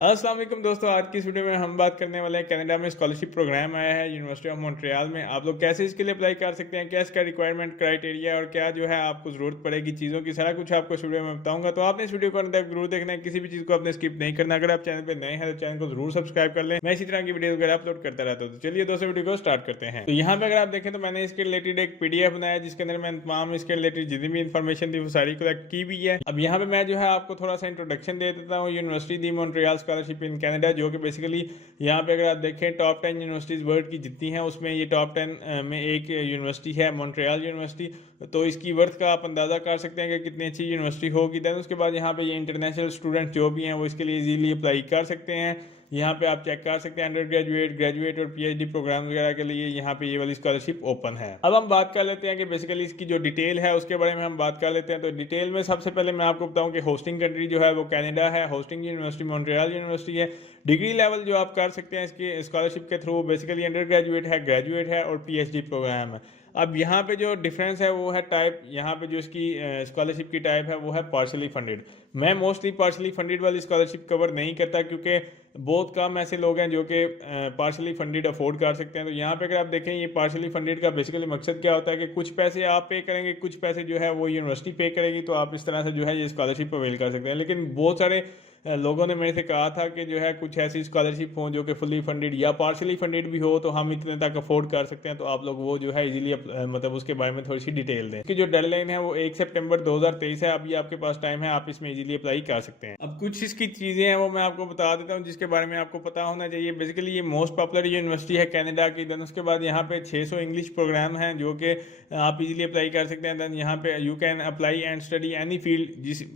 अस्सलाम वालेकुम दोस्तों, आज की इस वीडियो में हम बात करने वाले हैं कनाडा में स्कॉलरशिप प्रोग्राम आया है यूनिवर्सिटी ऑफ मॉन्ट्रियल में। आप लोग कैसे इसके लिए अप्लाई कर सकते हैं, क्या इसका रिक्वायरमेंट क्राइटेरिया और क्या जो है आपको ज़रूरत पड़ेगी चीज़ों की, सारा कुछ आपको इस वीडियो में बताऊंगा। तो आपने इस वीडियो को अंत तक जरूर देखना है, किसी भी चीज़ को आपने स्किप नहीं करना। अगर आप चैनल पर नए हैं तो चैनल को जरूर सब्सक्राइब कर लें, मैं इसी तरह की वीडियो वगैरह अपलोड करता रहता हूँ। तो चलिए दोस्तों वीडियो को स्टार्ट करते हैं। तो यहाँ पे अगर आप देखें तो मैंने इसके रिलेटेड एक पीडीएफ बनाया जिसके अंदर मैंने तमाम इसके रिलेटेड जितनी भी इन्फॉर्मेशन थी वो सारी कलेक्ट की भी है। अब यहाँ पे मैं जो है आपको थोड़ा सा इंट्रोडक्शन दे देता हूँ university the Montreal scholarship in Canada, जो कि बेसिकली यहाँ पे अगर आप देखें टॉप 10 यूनिवर्सिटीज़ वर्ल्ड की जितनी हैं उसमें ये टॉप 10 में एक यूनिवर्सिटी है मॉन्ट्रियल यूनिवर्सिटी। तो इसकी वर्थ का आप अंदाज़ा कर सकते हैं कि कितनी अच्छी यूनिवर्सिटी होगी। दैन उसके बाद यहाँ पे ये इंटरनेशनल स्टूडेंट जो भी हैं वो इसके लिए इजीली अप्लाई कर सकते हैं। यहाँ पे आप चेक कर सकते हैं अंडर ग्रेजुएट, ग्रेजुएट और पीएचडी प्रोग्राम वगैरह के लिए यहाँ पे ये वाली स्कॉलरशिप ओपन है। अब हम बात कर लेते हैं कि बेसिकली इसकी जो डिटेल है उसके बारे में हम बात कर लेते हैं। तो डिटेल में सबसे पहले मैं आपको बताऊं कि होस्टिंग कंट्री जो है वो कनाडा है, होस्टिंग यूनिवर्सिटी मॉन्ट्रियल यूनिवर्सिटी है। डिग्री लेवल जो आप कर सकते हैं इसकी स्कॉलरशिप के थ्रू बेसिकली अंडर ग्रेजुएट है, ग्रेजुएट है और पीएचडी प्रोग्राम है। अब यहाँ पे जो डिफरेंस है वो है टाइप, यहाँ पे जो इसकी स्कॉलरशिप की टाइप है वो है पार्शली फंडेड। मैं मोस्टली पार्शली फंडेड वाली स्कॉलरशिप कवर नहीं करता क्योंकि बहुत कम ऐसे लोग हैं जो कि पार्शली फंडेड अफोर्ड कर सकते हैं। तो यहाँ पे अगर आप देखें ये पार्शली फंडेड का बेसिकली मकसद क्या होता है कि कुछ पैसे आप पे करेंगे, कुछ पैसे जो है वो यूनिवर्सिटी पे करेगी, तो आप इस तरह से जो है ये स्कॉलरशिप अवेल कर सकते हैं। लेकिन बहुत सारे लोगों ने मेरे से कहा था कि जो है कुछ ऐसी स्कॉलरशिप हो जो कि फुली फंडेड या पार्शली फंडेड भी हो तो हम इतने तक अफोर्ड कर सकते हैं, तो आप लोग वो जो है इजीली मतलब उसके बारे में थोड़ी सी डिटेल दें कि जो डेडलाइन है वो 1 सितंबर 2023 है। अभी आपके पास टाइम है, आप इसमें इजीली अप्लाई कर सकते हैं। अब कुछ इसकी चीज़ें हैं वो मैं आपको बता देता हूँ जिसके बारे में आपको पता होना चाहिए। बेसिकली ये मोस्ट पॉपुलर यूनिवर्सिटी है कनाडा की। देन उसके बाद यहाँ पे 600 इंग्लिश प्रोग्राम हैं जो कि आप इजीली अप्लाई कर सकते हैं। देन यहाँ पे you can apply and study any field,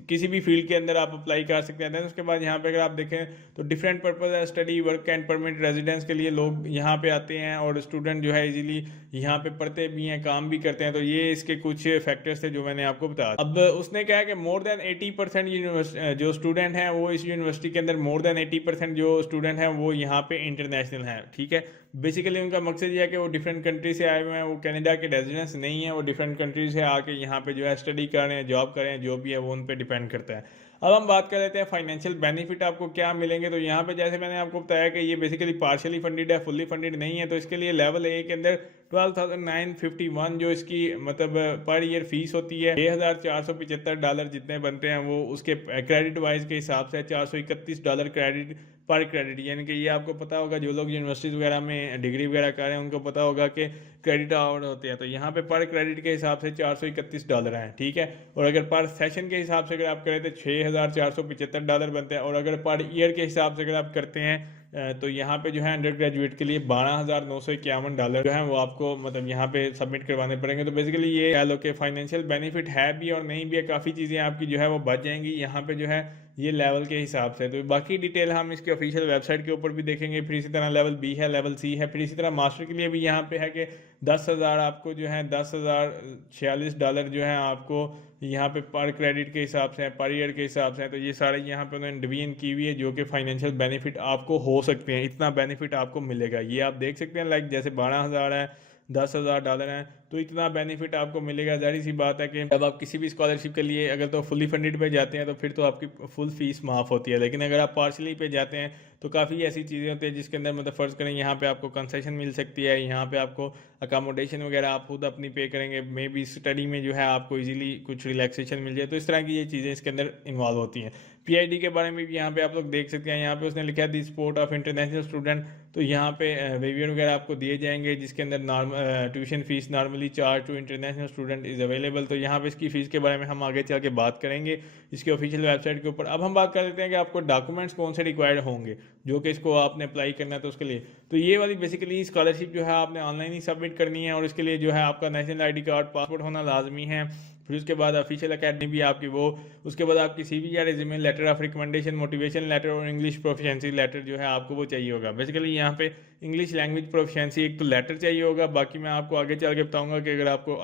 किसी भी फील्ड के अंदर आप अप्लाई कर सकते हैं। देन उसके बाद यहाँ पे अगर आप देखें तो डिफरेंट पर्पज है, study, work and permit, residence के लिए लोग यहाँ पे आते हैं और स्टूडेंट जो है इजीली यहाँ पे पढ़ते भी हैं, काम भी करते हैं। तो ये इसके कुछ फैक्टर्स थे जो मैंने आपको बताया। अब उसने कहा कि मोर देन 80% जो स्टूडेंट हैं वो इस यूनिवर्सिटी के अंदर मोर देन 80% जो स्टूडेंट हैं वो यहाँ पे इंटरनेशनल हैं। ठीक है, बेसिकली उनका मकसद ये है कि वो डिफरेंट कंट्री से आए हुए हैं, वो कनाडा के रेजिडेंस नहीं है, वो डिफरेंट कंट्री से आके यहाँ पे जो है स्टडी कर रहे हैं, जॉब कर रहे हैं, जो भी है वो उन पर डिपेंड करता है। अब हम बात कर लेते हैं फाइनेंशियल बेनिफिट आपको क्या मिलेंगे। तो यहाँ पे जैसे मैंने आपको बताया कि ये बेसिकली पार्शियली फंडेड है, फुल्ली फंडेड नहीं है। तो इसके लिए लेवल ए के अंदर 12,951 जो इसकी मतलब पर ईयर फीस होती है, $6,475 जितने बनते हैं वो उसके क्रेडिट वाइज के हिसाब से $431 क्रेडिट पर क्रेडिट। यानी कि ये आपको पता होगा, जो लोग यूनिवर्सिटीज़ वगैरह में डिग्री वगैरह कर रहे हैं उनको पता होगा कि क्रेडिट आवर होते हैं। तो यहाँ पे पर क्रेडिट के हिसाब से $431 हैं। ठीक है, और अगर पर सेशन के हिसाब से अगर आप करें तो $6,475 बनते हैं। और अगर पर ईयर के हिसाब से अगर आप करते हैं तो यहाँ पे जो है अंडर ग्रेजुएट के लिए $12,951 जो है वो आपको मतलब यहाँ पे सबमिट करवाने पड़ेंगे। तो बेसिकली ये कह लो कि फाइनेंशियल बेनिफिट है भी और नहीं भी है, काफ़ी चीज़ें आपकी जो है वो बच जाएंगी यहाँ पे जो है ये लेवल के हिसाब से। तो बाकी डिटेल हम इसके ऑफिशियल वेबसाइट के ऊपर भी देखेंगे। फिर इसी तरह लेवल बी है, लेवल सी है। फिर इसी तरह मास्टर के लिए भी यहाँ पे है कि 10,000 आपको जो है $10,046 जो है आपको यहाँ पे पर क्रेडिट के हिसाब से, पर ईयर के हिसाब से। तो ये सारे यहाँ पे उन्होंने डिवीजन की हुई है जो कि फाइनेंशियल बेनिफिट आपको हो सकते हैं, इतना बेनिफिट आपको मिलेगा। ये आप देख सकते हैं लाइक जैसे 12,000 है, $10,000 हैं, तो इतना बेनिफिट आपको मिलेगा। जाहिर सी बात है कि जब आप किसी भी स्कॉलरशिप के लिए अगर तो फुली फंडेड पे जाते हैं तो फिर तो आपकी फुल फीस माफ़ होती है। लेकिन अगर आप पार्शली पे जाते हैं तो काफ़ी ऐसी चीज़ें होती हैं जिसके अंदर मतलब फ़र्ज़ करें यहाँ पे आपको कंसेशन मिल सकती है, यहाँ पे आपको अकामोडेशन वगैरह आप खुद अपनी पे करेंगे, मे बी स्टडी में जो है आपको इजीली कुछ रिलैक्सेशन मिल जाए। तो इस तरह की ये चीज़ें इसके अंदर इन्वॉल्व होती हैं। पीआईडी के बारे में भी यहाँ पे आप लोग देख सकते हैं, यहाँ पे उसने लिखा है the support of international student. तो यहाँ पे वेवियर वगैरह आपको दिए जाएंगे जिसके अंदर tuition fees normally charge to international student is available. तो यहाँ पे इसकी फ़ीस के बारे में हम आगे चल के बात करेंगे इसके ऑफिशियल वेबसाइट के ऊपर। अब हम बात कर लेते हैं कि आपको डॉक्यूमेंट्स कौन से रिक्वायर्ड होंगे जो कि इसको आपने अप्लाई करना है। तो उसके लिए तो ये वाली बेसिकली स्कॉलरशिप जो है आपने ऑनलाइन ही सबमिट करनी है और इसके लिए जो है आपका नेशनल आईडी कार्ड, पासपोर्ट होना लाजमी है। फिर उसके बाद ऑफिशियल अकेडमी भी आपकी वो, उसके बाद आपकी सीवी या resume, letter of recommendation, motivation letter और इंग्लिश प्रोफिशिएंसी लेटर जो है आपको वो चाहिए होगा। बेसिकली यहाँ पे इंग्लिश लैंग्वेज प्रोफिशिएंसी, एक तो लेटर चाहिए होगा। बाकी मैं आपको आगे चल के बताऊंगा कि अगर आपको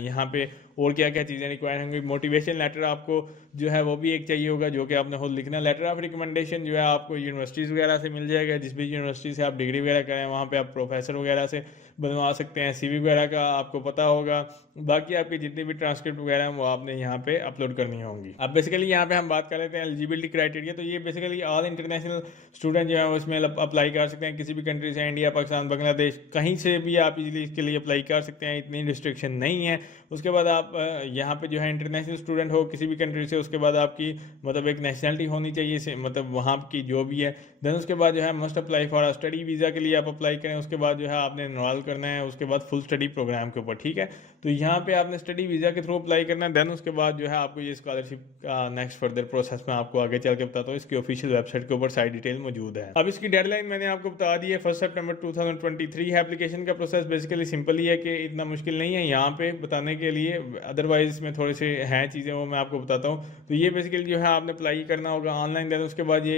यहाँ पे और क्या क्या चीज़ें रिक्वायर होंगी। मोटिवेशन लेटर आपको जो है वो भी एक चाहिए होगा, जो कि आपने खुद लिखना। लेटर ऑफ रिकमेंडेशन जो है आपको यूनिवर्सिटीज़ वगैरह से मिल जाएगा, जिस भी यूनिवर्सिटी से आप डिग्री वगैरह करें वहाँ पे आप प्रोफेसर वगैरह से बनवा सकते हैं। सीवी वगैरह का आपको पता होगा। बाकी आपकी जितनी भी ट्रांसक्रिप्ट वगैरह हैं वो आपने यहाँ पे अपलोड करनी होंगी। अब बेसिकली यहाँ पे हम बात कर लेते हैं एलिजिबिलिटी क्राइटेरिया। तो ये बेसिकली ऑल इंटरनेशनल स्टूडेंट जो है वो इसमें अप्लाई कर सकते हैं, किसी भी कंट्री से, इंडिया, पाकिस्तान, बांग्लादेश, कहीं से भी आप इजीली इसके लिए अप्लाई कर सकते हैं, इतनी रिस्ट्रिक्शन नहीं है। उसके बाद आप यहाँ पे जो है इंटरनेशनल स्टूडेंट हो किसी भी कंट्री से, उसके बाद आपकी मतलब एक नेशनलिटी होनी चाहिए, मतलब वहाँ की जो भी है। देन उसके बाद जो है must apply for study visa के लिए आप अप्लाई करें। उसके बाद जो है आपने इनरोल करना है, उसके बाद फुल स्टडी प्रोग्राम के ऊपर, ठीक है। तो यहाँ पे आपने स्टडी वीज़ा के थ्रू अप्लाई करना है। देन उसके बाद जो है आपको ये स्कॉलरशिप का नेक्स्ट फर्दर प्रोसेस में आपको आगे चल के बताता हूँ। इसकी ऑफिशियल वेबसाइट के ऊपर सारी डिटेल मौजूद है। अब इसकी डेडलाइन मैंने आपको बता दी है, 1 सितंबर 2023 है। एप्लीकेशन का प्रोसेस बेसिकली सिंपल ही है कि इतना मुश्किल नहीं है यहाँ पे बताने के लिए, अदरवाइज इसमें थोड़े से हैं चीज़ें, वो मैं आपको बताता हूँ। तो ये बेसिकली जो है आपने अप्लाई करना होगा ऑनलाइन। देन उसके बाद ये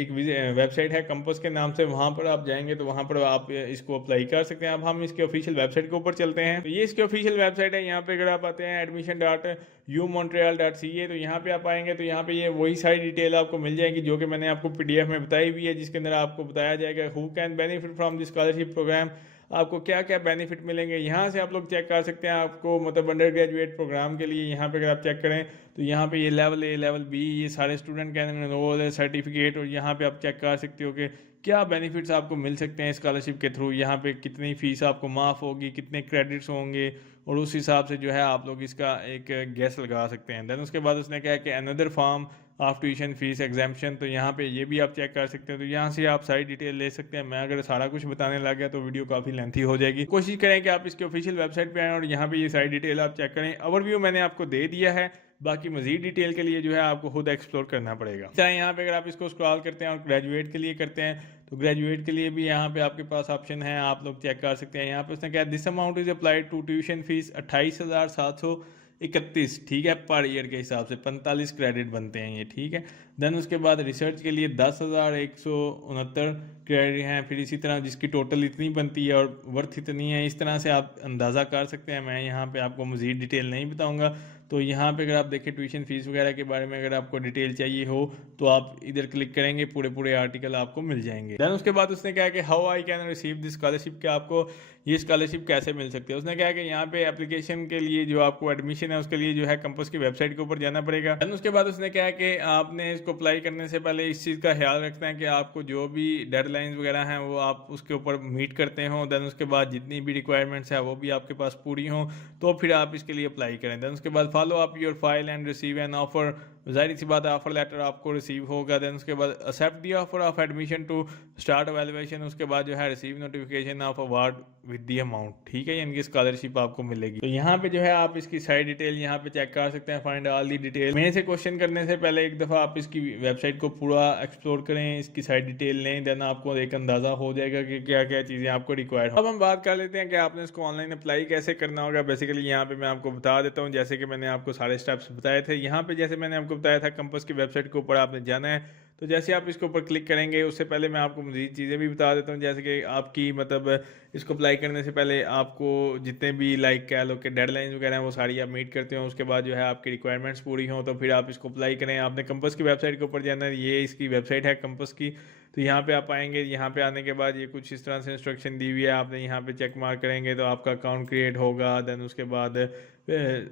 एक वेबसाइट है कंपस के नाम से, वहाँ पर आप जाएंगे तो वहाँ पर आप इसको अप्लाई कर सकते हैं। अब हम इसके ऑफिशियल वेबसाइट के ऊपर चलते हैं। तो ये इसकी ऑफिशियल वेबसाइट है। यहाँ पे अगर आप आते हैं admission.umontreal.ca, तो यहाँ पे आप आएंगे तो यहाँ पे ये वही सारी डिटेल आपको मिल जाएगी जो कि मैंने आपको PDF में बताई हुई है, जिसके अंदर आपको बताया जाएगा who can benefit from this scholarship programme, आपको क्या क्या बेनिफिट मिलेंगे। यहाँ से आप लोग चेक कर सकते हैं आपको मतलब अंडर ग्रेजुएट प्रोग्राम के लिए। यहाँ पे अगर आप चेक करें तो यहाँ पे ये लेवल A, लेवल B, ये सारे स्टूडेंट कैन एनरोल सर्टिफिकेट, और यहाँ पे आप चेक कर सकते हो कि क्या बेनिफिट्स आपको मिल सकते हैं स्कॉलरशिप के थ्रू। यहाँ पे कितनी फ़ीस आपको माफ़ होगी, कितने क्रेडिट्स होंगे, और उस हिसाब से जो है आप लोग इसका एक गैस लगा सकते हैं। देन उसके बाद उसने कहा कि another form of tuition fees exemption, तो यहाँ पे ये भी आप चेक कर सकते हैं। तो यहाँ से आप सारी डिटेल ले सकते हैं। मैं अगर सारा कुछ बताने लग गया तो वीडियो काफ़ी लेंथी हो जाएगी। कोशिश करें कि आप इसके ऑफिशियल वेबसाइट पे आएँ और यहाँ पे ये सारी डिटेल आप चेक करें। ओवरव्यू मैंने आपको दे दिया है, बाकी मजीद डिटेल के लिए जो है आपको खुद एक्सप्लोर करना पड़ेगा। चाहे यहाँ पे अगर आप इसको स्क्रॉल करते हैं और ग्रेजुएट के लिए करते हैं तो ग्रेजुएट के लिए भी यहाँ पे आपके पास ऑप्शन है, आप लोग चेक कर सकते हैं। यहाँ पे उसने कहा this amount is applied to tuition fees 28,731, ठीक है, पर ईयर के हिसाब से 45 क्रेडिट बनते हैं ये, ठीक है। देन उसके बाद रिसर्च के लिए 10,169 क्रेडिट हैं। फिर इसी तरह जिसकी टोटल इतनी बनती है और वर्थ इतनी है, इस तरह से आप अंदाज़ा कर सकते हैं। मैं यहाँ पे आपको मज़ीद डिटेल नहीं बताऊँगा। तो यहाँ पे अगर आप देखें ट्यूशन फीस वगैरह के बारे में अगर आपको डिटेल चाहिए हो तो आप इधर क्लिक करेंगे, पूरे पूरे आर्टिकल आपको मिल जाएंगे। देन उसके बाद उसने कहा कि how I can receive this scholarship, कि आपको ये स्कॉलरशिप कैसे मिल सकती है। उसने कहा कि यहाँ पे एप्लीकेशन के लिए जो आपको एडमिशन है उसके लिए जो है कंपस की वेबसाइट के ऊपर जाना पड़ेगा। देन उसके बाद उसने कहा कि आपने इसको अप्लाई करने से पहले इस चीज़ का ख्याल रखना है कि आपको जो भी डेडलाइंस वगैरह हैं वो आप उसके ऊपर मीट करते हों। देन उसके बाद जितनी भी रिक्वायरमेंट्स है वो भी आपके पास पूरी हों, तो फिर आप इसके लिए अप्लाई करें। देन उसके बाद follow up your file and receive an offer, जाहिर सी बात है ऑफर लेटर आपको रिसीव होगा। देन उसके बाद accept the offer of admission to start evaluation, उसके बाद जो है receive notification of award with the amount, ठीक है, यानी कि स्कॉलरशिप आपको मिलेगी। तो यहाँ पे जो है आप इसकी सारी डिटेल यहाँ पे चेक कर सकते हैं, फाइंड ऑल दी डिटेल। मेरे से क्वेश्चन करने से पहले एक दफ़ा आप इसकी वेबसाइट को पूरा एक्सप्लोर करें, इसकी सारी डिटेल लें, देन आपको एक अंदाज़ा हो जाएगा कि क्या क्या चीज़ें आपको रिक्वायर्ड हो। अब हम बात कर लेते हैं कि आपने इसको ऑनलाइन अप्लाई कैसे करना होगा। बेसिकली यहाँ पे मैं आपको बता देता हूँ, जैसे कि मैंने आपको सारे स्टेप्स बताए थे। यहाँ पे जैसे मैंने आपको बताया था कंपस की वेबसाइट के ऊपर आपने जाना है। तो जैसे आप इसके ऊपर क्लिक करेंगे उससे पहले मैं आपको मज़ीद चीज़ें भी बता देता हूँ, जैसे कि आपकी मतलब इसको अप्लाई करने से पहले आपको जितने भी लाइक कह लो कि डेडलाइंस वगैरह हैं वो सारी आप मीट करते हो। उसके बाद जो है आपकी रिक्वायरमेंट्स पूरी हों तो फिर आप इसको अप्लाई करें। आपने कंपस की वेबसाइट के ऊपर जाना है, ये इसकी वेबसाइट है कंपस की। तो यहाँ पे आप आएंगे, यहाँ पे आने के बाद ये कुछ इस तरह से इंस्ट्रक्शन दी हुई है, आपने यहाँ पे चेक मार्क करेंगे तो आपका अकाउंट क्रिएट होगा। देन उसके बाद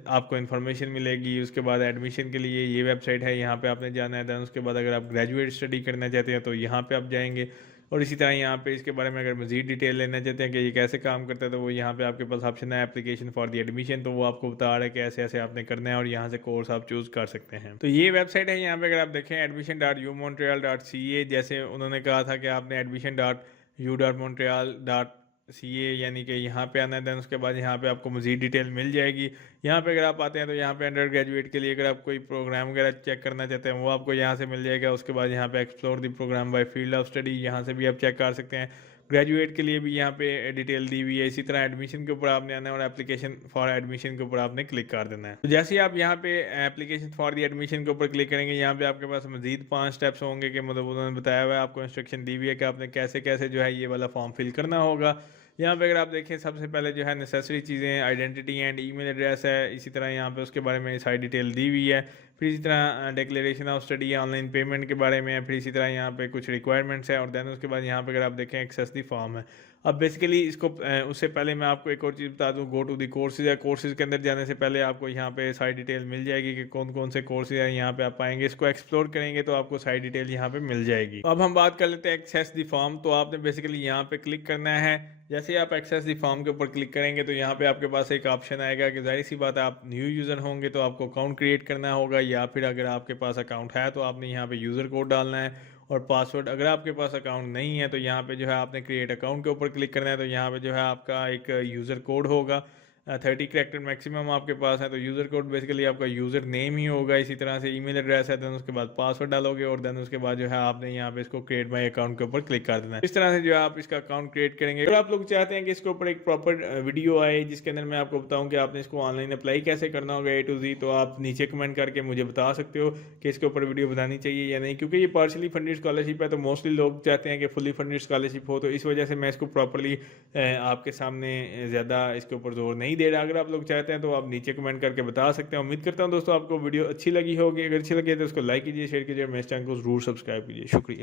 आपको इन्फॉर्मेशन मिलेगी। उसके बाद एडमिशन के लिए ये वेबसाइट है, यहाँ पे आपने जाना है। देन उसके बाद अगर आप ग्रेजुएट स्टडी करना चाहते हैं तो यहाँ पे आप जाएंगे, और इसी तरह यहाँ पे इसके बारे में अगर मज़ीद डिटेल लेना चाहते हैं कि ये कैसे काम करता है तो वो यहाँ पे आपके पास ऑप्शन है एप्लीकेशन फॉर द एडमिशन, तो वो आपको बता रहा है कि ऐसे ऐसे आपने करना है और यहाँ से कोर्स आप चूज़ कर सकते हैं। तो ये वेबसाइट है, यहाँ पे अगर आप देखें admission.umontreal.ca, जैसे उन्होंने कहा था कि आपने admission.u.montreal.ca यानी कि यहाँ पे आना है। देन उसके बाद यहाँ पे आपको मज़ीद डिटेल मिल जाएगी। यहाँ पे अगर आप आते हैं तो यहाँ पे अंडर ग्रेजुएट के लिए अगर आप कोई प्रोग्राम वगैरह चेक करना चाहते हैं वो आपको यहाँ से मिल जाएगा। उसके बाद यहाँ पे explore the programme by field of study, यहाँ से भी आप चेक कर सकते हैं। ग्रेजुएट के लिए भी यहाँ पे डिटेल दी हुई है। इसी तरह एडमिशन के ऊपर आपने आना है और एप्लीकेशन फॉर एडमिशन के ऊपर आपने क्लिक कर देना है। तो जैसे ही आप यहाँ पे एप्लीकेशन फॉर दी एडमिशन के ऊपर क्लिक करेंगे, यहाँ पे आपके पास मजीद 5 स्टेप्स होंगे कि मतलब उन्होंने बताया हुआ है, आपको इंस्ट्रक्शन दी हुई है कि आपने कैसे कैसे जो है ये वाला फॉर्म फिल करना होगा। यहाँ पे अगर आप देखें सबसे पहले जो है नेसेसरी चीज़ें आइडेंटिटी एंड ईमेल एड्रेस है। इसी तरह यहाँ पे उसके बारे में सारी डिटेल दी हुई है। फिर इसी तरह declaration of study online payment के बारे में है। फिर इसी तरह यहाँ पे कुछ रिक्वायरमेंट्स है और देन उसके बाद यहाँ पे अगर आप देखें एक्सेस दी फॉर्म है। अब बेसिकली इसको उससे पहले मैं आपको एक और चीज़ बता दूँ, गो टू दी कोर्सेज है। कोर्सेज के अंदर जाने से पहले आपको यहाँ पे सारी डिटेल मिल जाएगी कि कौन कौन से कोर्सेज हैं। यहाँ पे आप पाएंगे, इसको एक्सप्लोर करेंगे तो आपको सारी डिटेल यहाँ पे मिल जाएगी। तो अब हम बात कर लेते हैं एक्सेस दी फॉर्म। तो आपने बेसिकली यहाँ पे क्लिक करना है। जैसे ही आप एक्सेस दी फॉर्म के ऊपर क्लिक करेंगे तो यहाँ पे आपके पास एक ऑप्शन आएगा कि जाहिर सी बात है आप न्यू यूज़र होंगे तो आपको अकाउंट क्रिएट करना होगा, या फिर अगर आपके पास अकाउंट है तो आपने यहाँ पे यूज़र कोड डालना है और पासवर्ड। अगर आपके पास अकाउंट नहीं है तो यहाँ पे जो है आपने क्रिएट अकाउंट के ऊपर क्लिक करना है। तो यहाँ पे जो है आपका एक यूज़र कोड होगा, 30 कैरेक्टर मैक्सिमम आपके पास है। तो यूज़र कोड बेसिकली आपका यूज़र नेम ही होगा। इसी तरह से ईमेल एड्रेस है, देन उसके बाद पासवर्ड डालोगे और देन उसके बाद जो है आपने यहाँ पे इसको क्रिएट माई अकाउंट के ऊपर क्लिक कर देना है। इस तरह से जो है आप इसका अकाउंट क्रिएट करेंगे। अगर आप लोग चाहते हैं कि इसके ऊपर एक प्रॉपर वीडियो आए जिसके अंदर मैं आपको बताऊँ कि आपने इसको ऑनलाइन अप्लाई कैसे करना होगा A to Z, तो आप नीचे कमेंट करके मुझे बता सकते हो कि इसके ऊपर वीडियो बनानी चाहिए या नहीं, क्योंकि ये पार्शली फंडेड स्कॉलरशिप है तो मोस्टली लोग चाहते हैं कि फुली फंडेड स्कॉलरशिप हो। तो इस वजह से मैं इसको प्रॉपरली आपके सामने ज़्यादा इसके ऊपर जोर नहीं दे रहा। अगर आप लोग चाहते हैं तो आप नीचे कमेंट करके बता सकते हैं। उम्मीद करता हूं दोस्तों आपको वीडियो अच्छी लगी होगी। अगर अच्छी लगी तो उसको लाइक कीजिए, शेयर कीजिए, मेरे चैनल को जरूर सब्सक्राइब कीजिए। शुक्रिया।